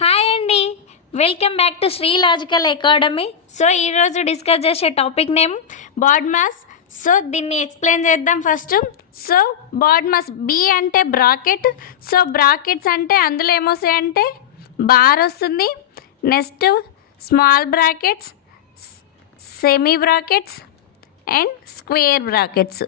Hi అండి, welcome back to Sri logical academy. So ఈరోజు discuss చేసే topic name BODMAS. So దీన్ని explain చేద్దాం first. So BODMAS B అంటే bracket. So brackets అంటే అందులో ఏమొస్తాయంటే బార్ వస్తుంది, next small brackets, semi brackets and square brackets.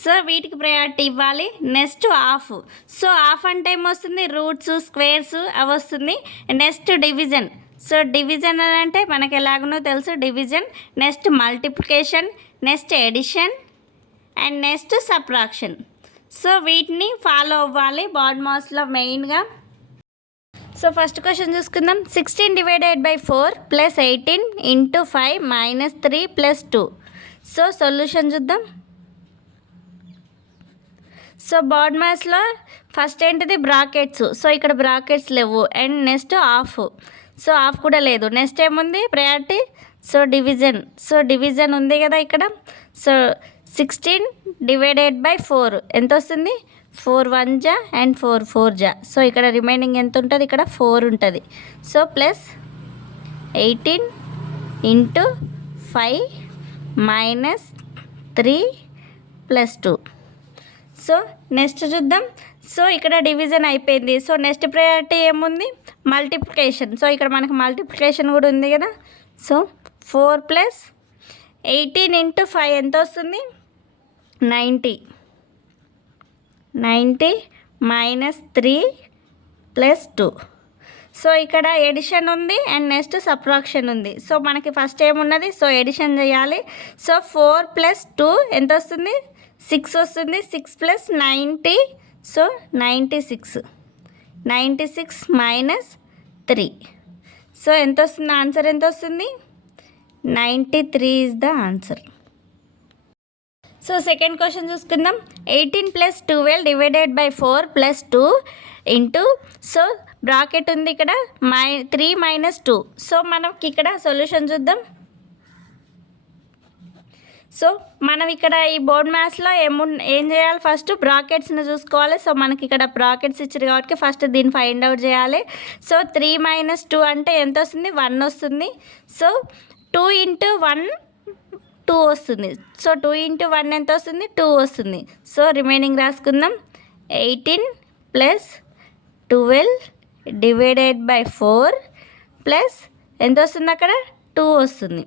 So వీటికి ప్రయారిటీ ఇవ్వాలి. Next half. సో హాఫ్ అంటే ఏమొస్తుంది, రూట్స్, స్క్వేర్స్ అవి వస్తుంది. Next division. సో డివిజన్ అని అంటే మనకి ఎలాగనో తెలుసు, division. Next multiplication, next addition and next subtraction. So వీటిని ఫాలో అవ్వాలి బాడ్ మాస్లో మెయిన్గా. సో ఫస్ట్ క్వశ్చన్ చూసుకుందాం. 16 divided by 4 plus 18 into 5 minus 3 plus 2. So solution చూద్దాం. సో బాడ్ మ్యాథ్స్లో ఫస్ట్ ఏంటిది బ్రాకెట్స్. సో ఇక్కడ బ్రాకెట్స్ లేవు. And next half. So half కూడా లేదు. నెక్స్ట్ ఏముంది priority, so division. So division ఉంది కదా ఇక్కడ. సో 16 డివైడెడ్ బై 4 ఎంత వస్తుంది, 4 1 జా అండ్ 4 4 జా. సో ఇక్కడ రిమైనింగ్ ఎంత ఉంటుంది, ఇక్కడ 4 ఉంటుంది. So plus 18 into 5 minus 3 plus 2. So next చూద్దాం. సో ఇక్కడ డివిజన్ అయిపోయింది. సో నెక్స్ట్ ప్రయారిటీ ఏముంది, మల్టిప్లికేషన్. సో ఇక్కడ మనకు మల్టిప్లికేషన్ కూడా ఉంది కదా. సో 4 ప్లస్ 18 ఇంటూ 5 ఎంత వస్తుంది, 90 మైనస్ 3 ప్లస్ 2. సో ఇక్కడ ఎడిషన్ ఉంది అండ్ నెక్స్ట్ సబ్ట్రాక్షన్ ఉంది. సో మనకి ఫస్ట్ ఏమున్నది, సో ఎడిషన్ చేయాలి. సో 4 ప్లస్ 2 ఎంత వస్తుంది, 6 వస్తుంది. 6 ప్లస్ 90, సో 96 మైనస్ 3. సో ఎంత వస్తుంది, ఆన్సర్ ఎంత వస్తుంది, 93 is the answer. So second question చూసుకుందాం. 18 plus 12 divided by 4 plus 2 into, so bracket ఉంది ఇక్కడ 3 మైనస్ 2. సో మనకి ఇక్కడ సొల్యూషన్ చూద్దాం. సో మనం ఇక్కడ ఈ బోర్డ్ మ్యాథ్స్లో ఏం చేయాలి, ఫస్ట్ బ్రాకెట్స్ని చూసుకోవాలి. సో మనకి ఇక్కడ బ్రాకెట్స్ ఇచ్చారు కాబట్టి ఫస్ట్ దీన్ని ఫైండ్ అవుట్ చేయాలి. సో 3 మైనస్ 2 అంటే ఎంత వస్తుంది, 1 వస్తుంది. సో 2 ఇంటూ 1 2 వస్తుంది. సో 2 ఇంటూ 1 ఎంత వస్తుంది, 2 వస్తుంది. సో రిమైనింగ్ రాసుకుందాం. 18 ప్లస్ 12 డివైడెడ్ బై 4 ప్లస్ ఎంత వస్తుంది, అక్కడ 2 వస్తుంది.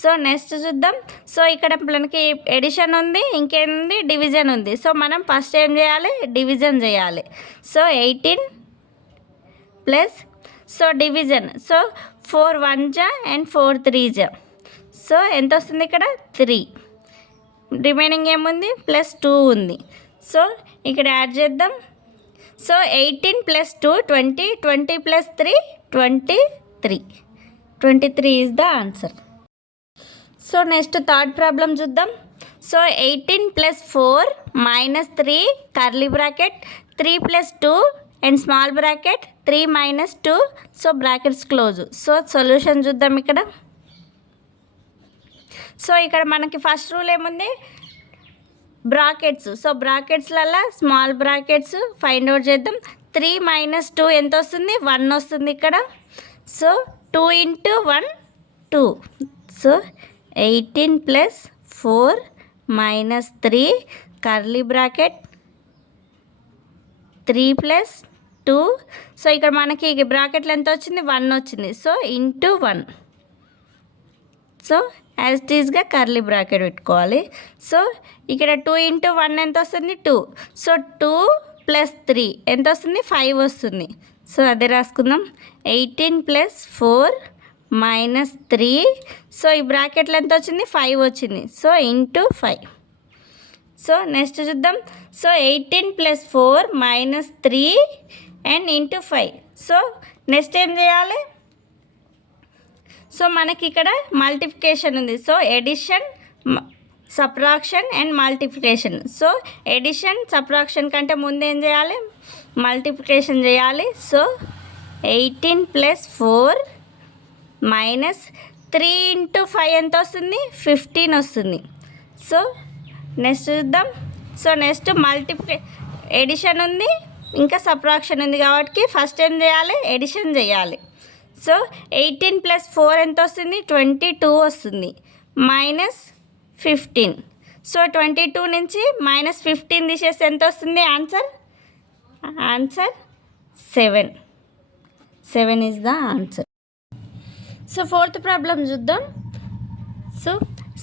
సో నెక్స్ట్ చూద్దాం. సో ఇక్కడ మనకి ఎడిషన్ ఉంది, ఇంకేముంది డివిజన్ ఉంది. సో మనం ఫస్ట్ ఏం చేయాలి, డివిజన్ చేయాలి. So 18 plus, so division. So 4 1 జా అండ్ 4 3 జా. సో ఎంత వస్తుంది, ఇక్కడ 3. రిమైనింగ్ ఏముంది, ప్లస్ 2 ఉంది. సో ఇక్కడ యాడ్ చేద్దాం. So 18 plus 2 20, 20 plus 3 23 is the answer. So next third problem చూద్దాం. So 18 plus 4 minus 3 curly bracket 3 plus 2 and small bracket 3 minus 2. So brackets close. So solution చూద్దాం ఇక్కడ. సో ఇక్కడ మనకి ఫస్ట్ రూల్ ఏముంది, brackets. So బ్రాకెట్స్లలో small brackets find out చేద్దాం. 3 minus 2 ఎంత వస్తుంది, 1 వస్తుంది ఇక్కడ. So 2 into 1 2. So 18 plus 4 minus 3 curly bracket 3 plus 2. So ఇక్కడ మనకి బ్రాకెట్లో ఎంత వచ్చింది, 1 వచ్చింది. So into 1. So as it ఈస్గా కర్లీ బ్రాకెట్ పెట్టుకోవాలి. సో ఇక్కడ 2 ఇంటూ 1 ఎంత వస్తుంది, 2. సో 2 ప్లస్ 3 ఎంత వస్తుంది, 5 వస్తుంది. సో అదే రాసుకుందాం. 18 ప్లస్ 4 మైనస్ 3. సో ఈ బ్రాకెట్లో ఎంత వచ్చింది, 5 వచ్చింది. So into 5. సో నెక్స్ట్ చూద్దాం. So 18 plus 4 minus 3 and into 5. So next ఏం చేయాలి, సో మనకి ఇక్కడ మల్టిప్లికేషన్ ఉంది. So addition, subtraction and multiplication. So addition subtraction కంటే ముందు ఏం చేయాలి, మల్టిప్లికేషన్ చేయాలి. సో 18 ప్లస్ 4 మైనస్ 3 ఇంటూ 5 ఎంత వస్తుంది, 15 వస్తుంది. సో నెక్స్ట్ చూద్దాం. సో నెక్స్ట్ ఎడిషన్ ఉంది, ఇంకా సబ్ట్రాక్షన్ ఉంది కాబట్టి ఫస్ట్ ఏం చేయాలి, ఎడిషన్ చేయాలి. సో 18 + 4 ఎంత వస్తుంది, 22 వస్తుంది, -15. సో 22 నుంచి -15 తీసేస్తే ఎంత వస్తుంది answer 7. 7 is the answer. So fourth problem చూద్దాం. So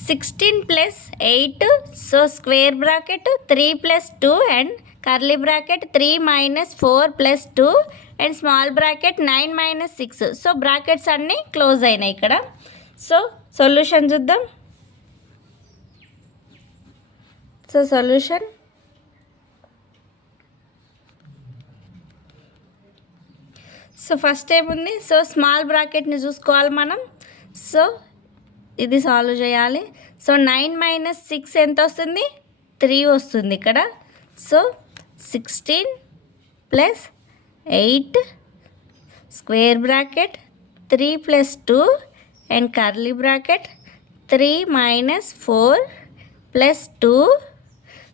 16 + 8, so square bracket 3 + 2 and curly bracket 3 - 4 + 2 and small bracket 9 - 6. So brackets అన్నీ క్లోజ్ అయినాయి ఇక్కడ. సో సొల్యూషన్ చూద్దాం. సో సొల్యూషన్ సో ఫస్ట్ ఏముంది, సో స్మాల్ బ్రాకెట్ని చూసుకోవాలి మనం. సో ఇది సాల్వ్ చేయాలి. సో 9 - 6 ఎంత వస్తుంది, 3 వస్తుంది ఇక్కడ. So 16 + 8 square bracket 3 + 2 and curly bracket 3 - 4 + 2.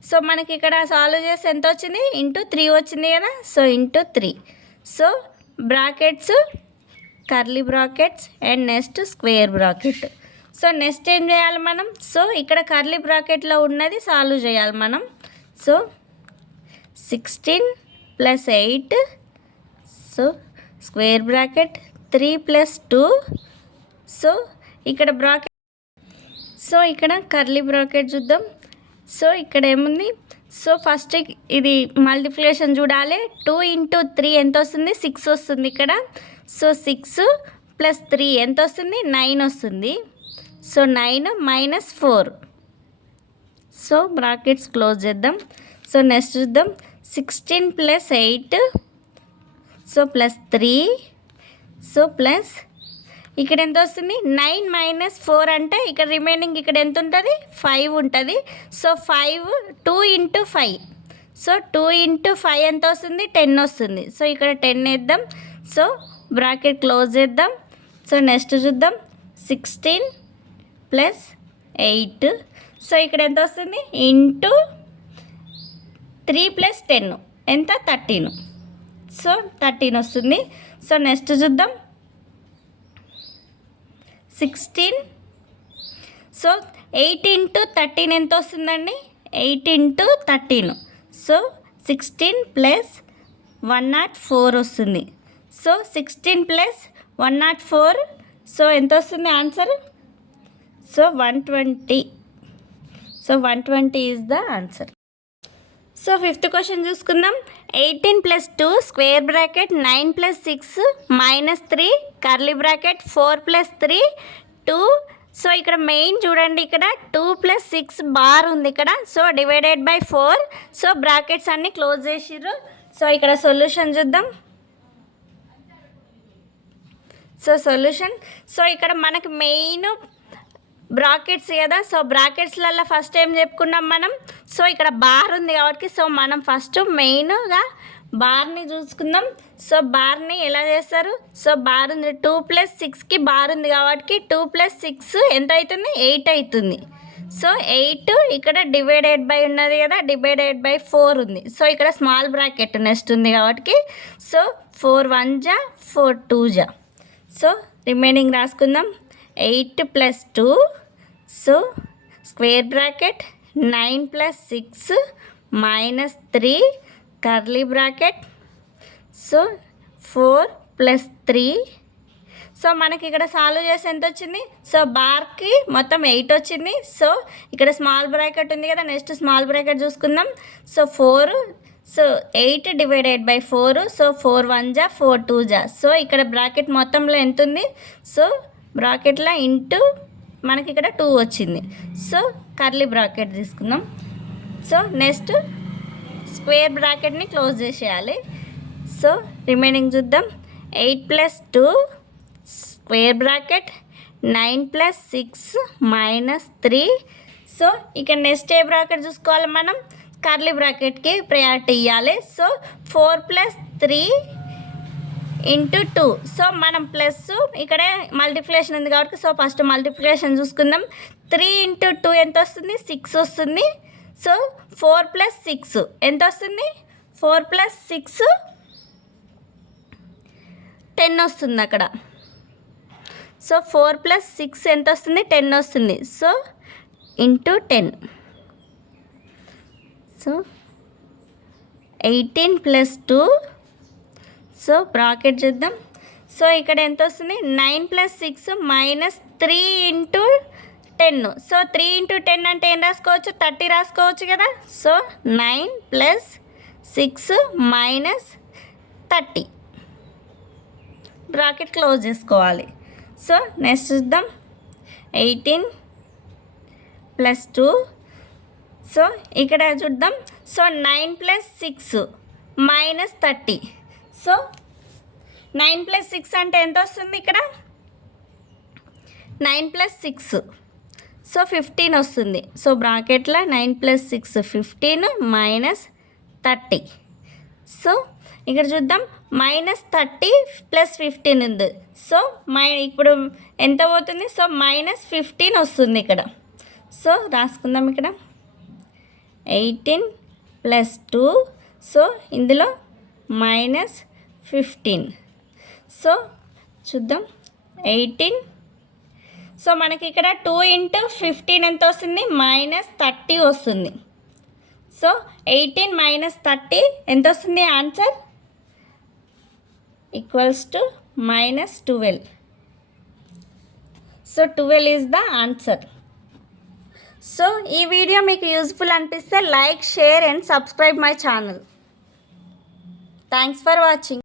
So మనకి ఇక్కడ సాల్వ్ చేస్తే ఎంత వచ్చింది, × 3 వచ్చింది కదా. So × 3. So brackets, curly brackets and next square bracket. So next ఏం చేయాలి మనం, సో ఇక్కడ కర్లీ బ్రాకెట్లో ఉన్నది సాల్వ్ చేయాలి మనం. So 16 + 8, so square bracket 3 + 2. So ఇక్కడ బ్రాకెట్, సో ఇక్కడ కర్లీ బ్రాకెట్ చూద్దాం. సో ఇక్కడ ఏముంది, సో ఫస్ట్ ఇది మల్టిప్లికేషన్ చూడాలి. 2 × 3 ఎంత వస్తుంది, 6 వస్తుంది ఇక్కడ. సో 6 + 3 ఎంత వస్తుంది, 9 వస్తుంది. సో 9 - 4. సో బ్రాకెట్స్ క్లోజ్ చేద్దాం. సో నెక్స్ట్ చూద్దాం. 16 + 8, సో +3, సో ప్లస్ ఇక్కడ ఎంత వస్తుంది, 9 - 4 అంటే ఇక్కడ రిమైనింగ్ ఇక్కడ ఎంత ఉంటుంది, 5 ఉంటుంది. సో 2 × 5. సో 2 × 5 ఎంత వస్తుంది, 10 వస్తుంది. సో ఇక్కడ 10 వేద్దాం. సో బ్రాకెట్ క్లోజ్ చేద్దాం. సో నెక్స్ట్ చూద్దాం. 16 + 8, సో ఇక్కడ ఎంత వస్తుంది, × 3 + 10 ఎంత, 13. సో 13 వస్తుంది. సో నెక్స్ట్ చూద్దాం. 16, సో 8 × 13 ఎంత వస్తుందండి, 8 × 13. సో 16 + 104 వస్తుంది. సో 16 + 104, సో ఎంత వస్తుంది answer, so 120. So 120 is the answer. So fifth question చూసుకుందాం. 18 + 2 square bracket 9 + 6 -3 curly bracket 4 + 3 2. So ఇక్కడ మెయిన్ చూడండి, ఇక్కడ 2 + 6 బార్ ఉంది ఇక్కడ. సో /4. సో బ్రాకెట్స్ అన్నీ క్లోజ్ చేసిర్రు. సో ఇక్కడ సొల్యూషన్ చూద్దాం. సో సొల్యూషన్, సో ఇక్కడ మనకి మెయిన్ బ్రాకెట్స్ కదా. సో బ్రాకెట్స్లలో ఫస్ట్ ఏం చెప్పుకున్నాం మనం, సో ఇక్కడ బార్ ఉంది కాబట్టి సో మనం ఫస్ట్ మెయిన్గా బార్ని చూసుకుందాం. సో బార్ని ఎలా చేస్తారు, సో బార్ ఉంది 2 + 6కి బార్ ఉంది కాబట్టి 2 + 6 ఎంత అవుతుంది, 8 అవుతుంది. సో 8 ఇక్కడ // ఉన్నది కదా, /4 ఉంది. సో ఇక్కడ స్మాల్ బ్రాకెట్ నెక్స్ట్ ఉంది కాబట్టి సో 4 1 జా 4 2 జా. సో రిమైనింగ్ రాసుకుందాం. 8 + 2, so square bracket 9 + 6 -3 curly bracket, so 4 + 3. So మనకి ఇక్కడ సాల్వ్ చేసి ఎంత వచ్చింది, సో బార్కి మొత్తం 8 వచ్చింది. సో ఇక్కడ స్మాల్ బ్రాకెట్ ఉంది కదా, నెక్స్ట్ స్మాల్ బ్రాకెట్ చూసుకుందాం. So 4, so 8 /4. సో 4 1 జా 4 2 జా. సో ఇక్కడ బ్రాకెట్ మొత్తంలో ఎంత ఉంది, సో బ్రాకెట్లో ఇంటూ మనకి ఇక్కడ 2 వచ్చింది. సో కర్లీ బ్రాకెట్ తీసుకుందాం. సో నెక్స్ట్ స్క్వేర్ బ్రాకెట్ని క్లోజ్ చేసేయాలి. సో రిమైనింగ్ చూద్దాం. 8 + 2 స్క్వేర్ బ్రాకెట్ 9 + 6 -3. సో ఇక్కడ నెక్స్ట్ ఏ బ్రాకెట్ చూసుకోవాలి మనం, కర్లీ బ్రాకెట్కి ప్రయారిటీ ఇవ్వాలి. సో 4 + 3 × 2. సో మనం ప్లస్ ఇక్కడ మల్టిప్లికేషన్ ఉంది కాబట్టి సో ఫస్ట్ మల్టిప్లికేషన్ చూసుకుందాం. 3 × 2 ఎంత వస్తుంది, 6 వస్తుంది. సో 4 + 6 ఎంత వస్తుంది, 4 + 6 10 వస్తుంది అక్కడ. సో 4 + 6 ఎంత వస్తుంది? 10 వస్తుంది. So into 10. So 18 + 2. So bracket చేద్దాం. సో ఇక్కడ ఎంత వస్తుంది? 9 + 6 -3 × 10. సో 3 × 10 అంటే ఏం రాసుకోవచ్చు? 30 రాసుకోవచ్చు కదా. సో 9 + 6 - 30 బ్రాకెట్ క్లోజ్ చేసుకోవాలి. సో నెక్స్ట్ చూద్దాం. 18 + 2. సో ఇక్కడ చూద్దాం. సో 9 + 6 - 30. సో 9 + 6 అంటే ఎంత వస్తుంది ఇక్కడ? 9 + 6. సో 15 వస్తుంది. సో బ్రాకెట్లో 9 + 6 15 - 30. సో ఇక్కడ చూద్దాం. -30 + 15 ఉంది. సో ఇప్పుడు ఎంత పోతుంది? సో -15 వస్తుంది ఇక్కడ. సో రాసుకుందాం ఇక్కడ 18 + 2. సో ఇందులో -15. సో చూద్దాం 18. సో మనకి ఇక్కడ 2 × 15 ఎంత వస్తుంది? -30 వస్తుంది. సో 18 - 30 ఎంత వస్తుంది? Answer =-12. So 12 is the answer. So ఈ వీడియో మీకు యూజ్ఫుల్ అనిపిస్తే like, share and subscribe my channel. Thanks for watching.